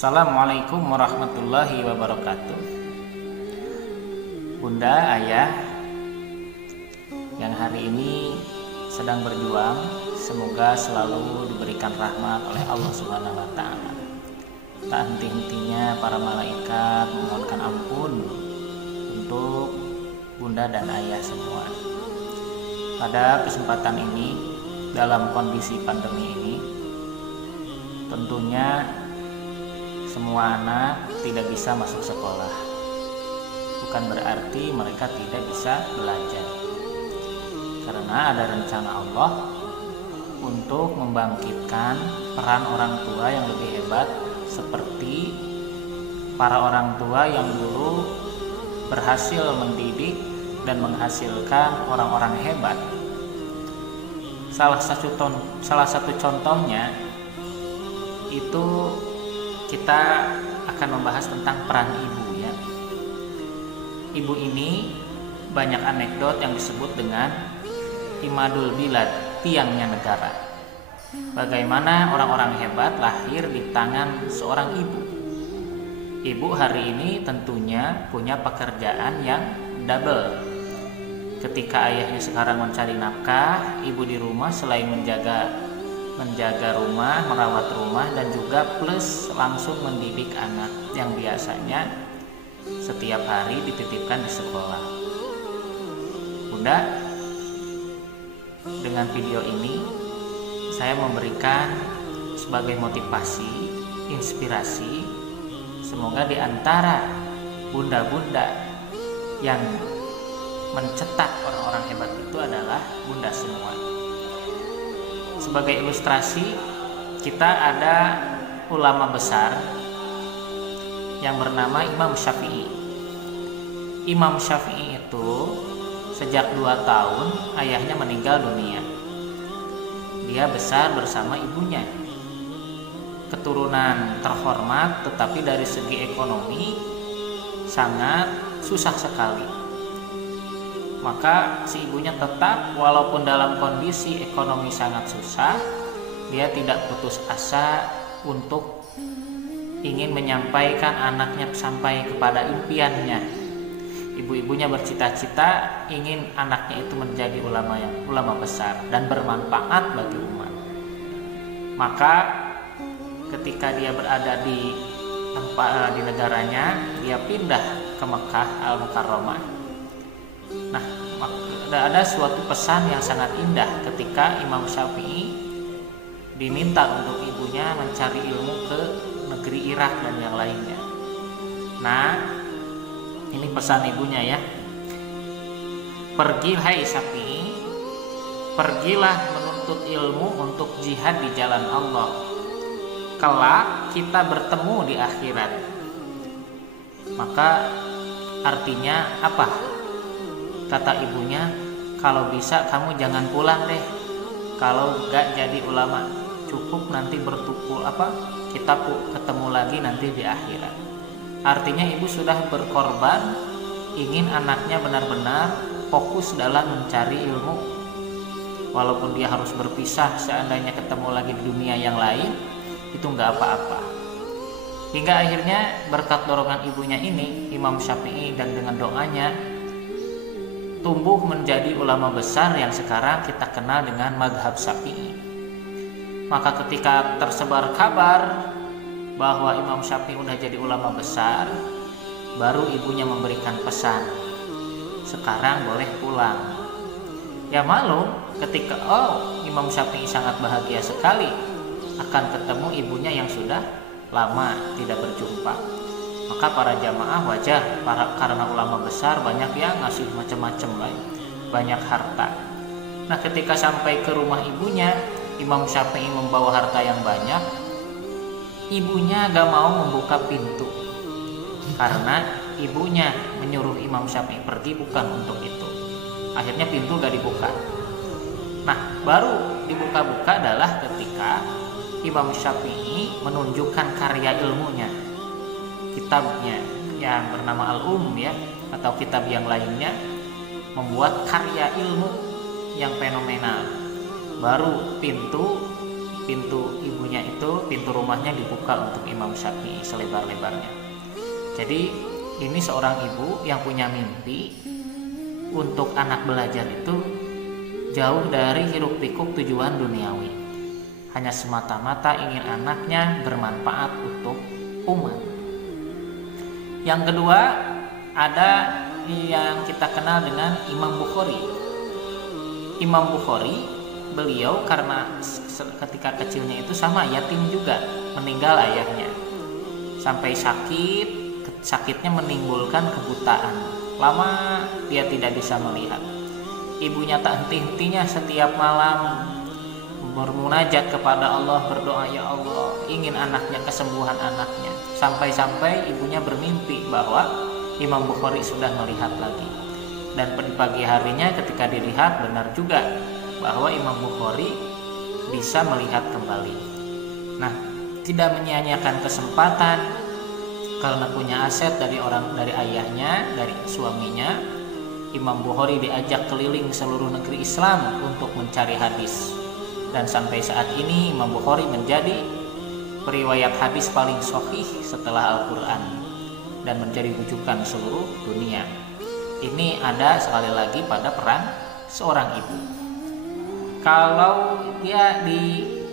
Assalamualaikum warahmatullahi wabarakatuh. Bunda, ayah yang hari ini sedang berjuang, semoga selalu diberikan rahmat oleh Allah Subhanahu wa Ta'ala. Tak henti-hentinya para malaikat memohonkan ampun untuk bunda dan ayah semua. Pada kesempatan ini, dalam kondisi pandemi ini, tentunya semua anak tidak bisa masuk sekolah. Bukan berarti mereka tidak bisa belajar, karena ada rencana Allah untuk membangkitkan peran orang tua yang lebih hebat, seperti para orang tua yang dulu berhasil mendidik dan menghasilkan orang-orang hebat. Salah satu contohnya itu kita akan membahas tentang peran ibu, ya. Ibu ini banyak anekdot yang disebut dengan Imadul Bilad, tiangnya negara. Bagaimana orang-orang hebat lahir di tangan seorang ibu. Ibu hari ini tentunya punya pekerjaan yang double. Ketika ayahnya sekarang mencari nafkah, ibu di rumah selain menjaga rumah, merawat rumah, dan juga plus langsung mendidik anak yang biasanya setiap hari dititipkan di sekolah. Bunda, dengan video ini saya memberikan sebagai motivasi, inspirasi. Semoga di antara bunda-bunda yang mencetak orang-orang hebat itu adalah bunda semua. Sebagai ilustrasi, kita ada ulama besar yang bernama Imam Syafi'i. Imam Syafi'i itu sejak 2 tahun ayahnya meninggal dunia. Dia besar bersama ibunya. Keturunan terhormat, tetapi dari segi ekonomi sangat susah sekali. Maka si ibunya tetap, walaupun dalam kondisi ekonomi sangat susah, dia tidak putus asa untuk ingin menyampaikan anaknya sampai kepada impiannya. Ibu-ibunya bercita-cita ingin anaknya itu menjadi ulama besar dan bermanfaat bagi umat. Maka ketika dia berada di negaranya, dia pindah ke Mekah Al-Mukarramah. Nah, ada suatu pesan yang sangat indah ketika Imam Syafi'i diminta untuk ibunya mencari ilmu ke negeri Irak dan yang lainnya. Nah, ini pesan ibunya, ya. Pergi hai Syafi'i, pergilah menuntut ilmu untuk jihad di jalan Allah. Kelak kita bertemu di akhirat. Maka artinya apa? Kata ibunya, kalau bisa kamu jangan pulang deh. Kalau gak jadi ulama, cukup nanti kita ketemu lagi nanti di akhirat. Artinya ibu sudah berkorban, ingin anaknya benar-benar fokus dalam mencari ilmu. Walaupun dia harus berpisah, seandainya ketemu lagi di dunia yang lain, itu gak apa-apa. Hingga akhirnya berkat dorongan ibunya ini, Imam Syafi'i dan dengan doanya tumbuh menjadi ulama besar yang sekarang kita kenal dengan mazhab Syafi'i. Maka ketika tersebar kabar bahwa Imam Syafi'i udah jadi ulama besar, baru ibunya memberikan pesan, sekarang boleh pulang. Ya maklum, ketika Imam Syafi'i sangat bahagia sekali akan ketemu ibunya yang sudah lama tidak berjumpa. Maka para jamaah wajar, karena ulama besar banyak yang ngasih macam-macam, banyak harta. Nah, ketika sampai ke rumah ibunya, Imam Syafi'i membawa harta yang banyak. Ibunya gak mau membuka pintu, karena ibunya menyuruh Imam Syafi'i pergi bukan untuk itu. Akhirnya pintu gak dibuka. Nah, baru dibuka-buka adalah ketika Imam Syafi'i menunjukkan karya ilmunya, kitabnya yang bernama Al-Um, ya, atau kitab yang lainnya, membuat karya ilmu yang fenomenal. Baru pintu pintu ibunya itu, pintu rumahnya dibuka untuk Imam Syafi'i selebar-lebarnya. Jadi ini seorang ibu yang punya mimpi untuk anak belajar itu jauh dari hiruk pikuk tujuan duniawi, hanya semata-mata ingin anaknya bermanfaat untuk umat. Yang kedua, ada yang kita kenal dengan Imam Bukhari. Imam Bukhari, beliau karena ketika kecilnya itu sama yatim juga, meninggal ayahnya, sampai sakitnya menimbulkan kebutaan. Lama dia tidak bisa melihat. Ibunya tak henti-hentinya setiap malam bermunajat kepada Allah, berdoa, ya Allah, ingin anaknya, kesembuhan anaknya. Sampai-sampai ibunya bermimpi bahwa Imam Bukhari sudah melihat lagi. Dan di pagi harinya ketika dilihat, benar juga bahwa Imam Bukhari bisa melihat kembali. Nah, tidak menyia-nyiakan kesempatan karena punya aset dari ayahnya, dari suaminya. Imam Bukhari diajak keliling seluruh negeri Islam untuk mencari hadis. Dan sampai saat ini Imam Bukhari menjadi periwayat hadis paling sahih setelah Al-Quran dan menjadi rujukan seluruh dunia. Ini ada sekali lagi pada peran seorang ibu. Kalau dia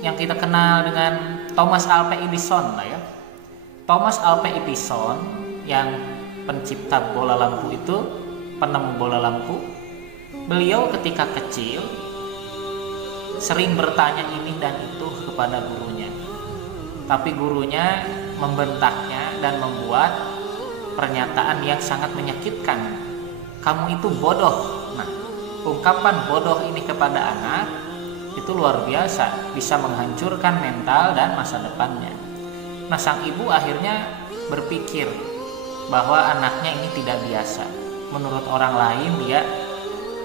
yang kita kenal dengan Thomas Alva Edison lah ya. Thomas Alva Edison yang pencipta bola lampu itu, penemu bola lampu. Beliau ketika kecil sering bertanya ini dan itu kepada gurunya. Tapi gurunya membentaknya dan membuat pernyataan yang sangat menyakitkan. Kamu itu bodoh. Nah, ungkapan bodoh ini kepada anak itu luar biasa, bisa menghancurkan mental dan masa depannya. Nah, sang ibu akhirnya berpikir bahwa anaknya ini tidak biasa. Menurut orang lain dia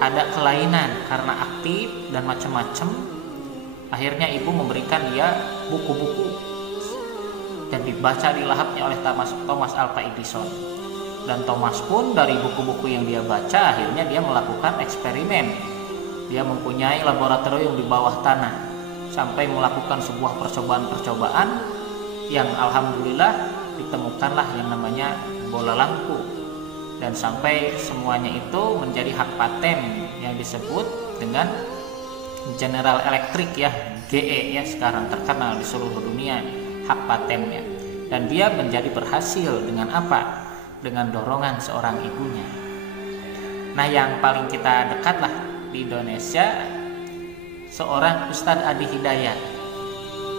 ada kelainan karena aktif dan macam-macam. Akhirnya ibu memberikan dia buku-buku dan dibaca di lahapnya oleh Thomas Alva Edison. Dan Thomas pun dari buku-buku yang dia baca akhirnya dia melakukan eksperimen. Dia mempunyai laboratorium di bawah tanah sampai melakukan sebuah percobaan-percobaan yang alhamdulillah ditemukanlah yang namanya bola lampu. Dan sampai semuanya itu menjadi hak paten yang disebut dengan General Electric ya, GE ya, sekarang terkenal di seluruh dunia hak patennya. Dan dia menjadi berhasil dengan apa? Dengan dorongan seorang ibunya. Nah, yang paling kita dekat lah di Indonesia, seorang Ustadz Adi Hidayat.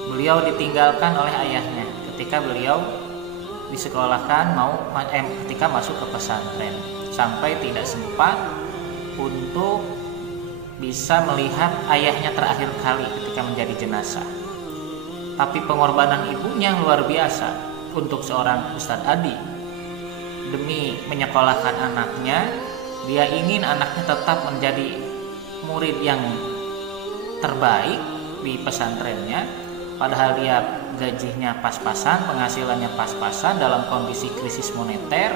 Beliau ditinggalkan oleh ayahnya ketika beliau disekolahkan ketika masuk ke pesantren, sampai tidak sempat untuk bisa melihat ayahnya terakhir kali ketika menjadi jenazah. Tapi pengorbanan ibunya luar biasa untuk seorang Ustadz Adi. Demi menyekolahkan anaknya, dia ingin anaknya tetap menjadi murid yang terbaik di pesantrennya, padahal dia gajinya pas-pasan, penghasilannya pas-pasan dalam kondisi krisis moneter.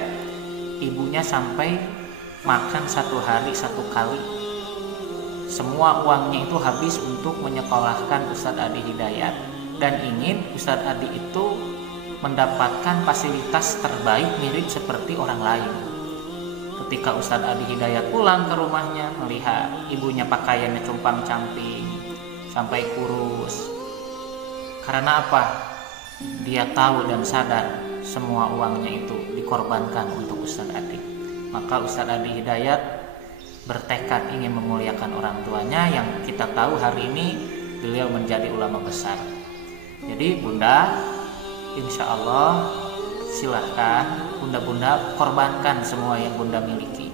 Ibunya sampai makan satu hari satu kali. Semua uangnya itu habis untuk menyekolahkan Ustadz Adi Hidayat dan ingin Ustadz Adi itu mendapatkan fasilitas terbaik mirip seperti orang lain. Ketika Ustadz Adi Hidayat pulang ke rumahnya, melihat ibunya pakaiannya compang-camping sampai kurus. Karena apa? Dia tahu dan sadar semua uangnya itu dikorbankan untuk Ustadz Adi. Maka Ustadz Adi Hidayat bertekad ingin memuliakan orang tuanya, yang kita tahu hari ini beliau menjadi ulama besar. Jadi bunda, insya Allah silahkan bunda-bunda korbankan semua yang bunda miliki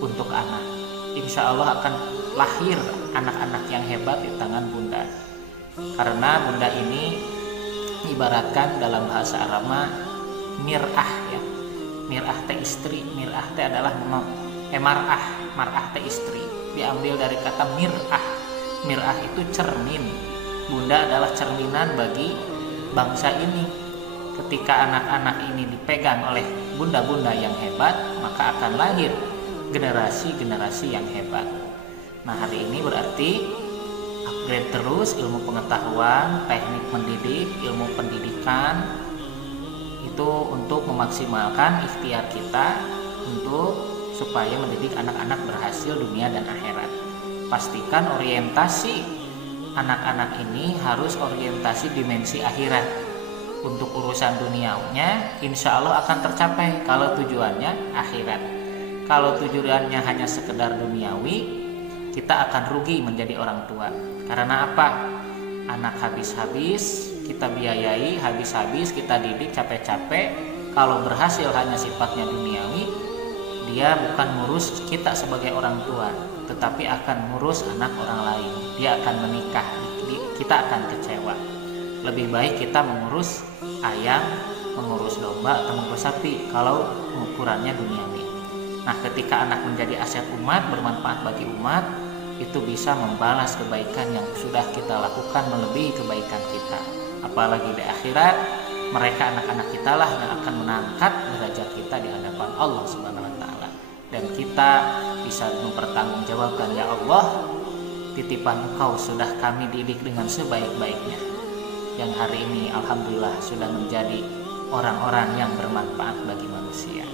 untuk anak. Insya Allah akan lahir anak-anak yang hebat di tangan bunda. Karena bunda ini ibaratkan dalam bahasa Arab mir'ah ya. Mir'ah teh istri, mir'ah teh adalah mar'ah teh istri. Diambil dari kata mir'ah. Mir'ah itu cermin. Bunda adalah cerminan bagi bangsa ini. Ketika anak-anak ini dipegang oleh bunda-bunda yang hebat, maka akan lahir generasi-generasi yang hebat. Nah, hari ini berarti upgrade terus ilmu pengetahuan, teknik mendidik, ilmu pendidikan, itu untuk memaksimalkan ikhtiar kita untuk supaya mendidik anak-anak berhasil dunia dan akhirat. Pastikan orientasi anak-anak ini harus orientasi dimensi akhirat. Untuk urusan dunianya insya Allah akan tercapai kalau tujuannya akhirat. Kalau tujuannya hanya sekedar duniawi, kita akan rugi menjadi orang tua. Karena apa? Anak habis-habis kita biayai, habis-habis kita didik capek-capek. Kalau berhasil hanya sifatnya duniawi, dia bukan ngurus kita sebagai orang tua, tetapi akan ngurus anak orang lain. Dia akan menikah, kita akan kecewa. Lebih baik kita mengurus ayam, mengurus domba, atau mengurus sapi kalau ukurannya duniawi. Nah, ketika anak menjadi aset umat, bermanfaat bagi umat, itu bisa membalas kebaikan yang sudah kita lakukan melebihi kebaikan kita. Apalagi di akhirat, mereka anak-anak kita lah yang akan mengangkat derajat kita di hadapan Allah Subhanahu wa taala. Dan kita bisa mempertanggungjawabkan, ya Allah, titipan Engkau sudah kami didik dengan sebaik-baiknya. Yang hari ini alhamdulillah sudah menjadi orang-orang yang bermanfaat bagi manusia.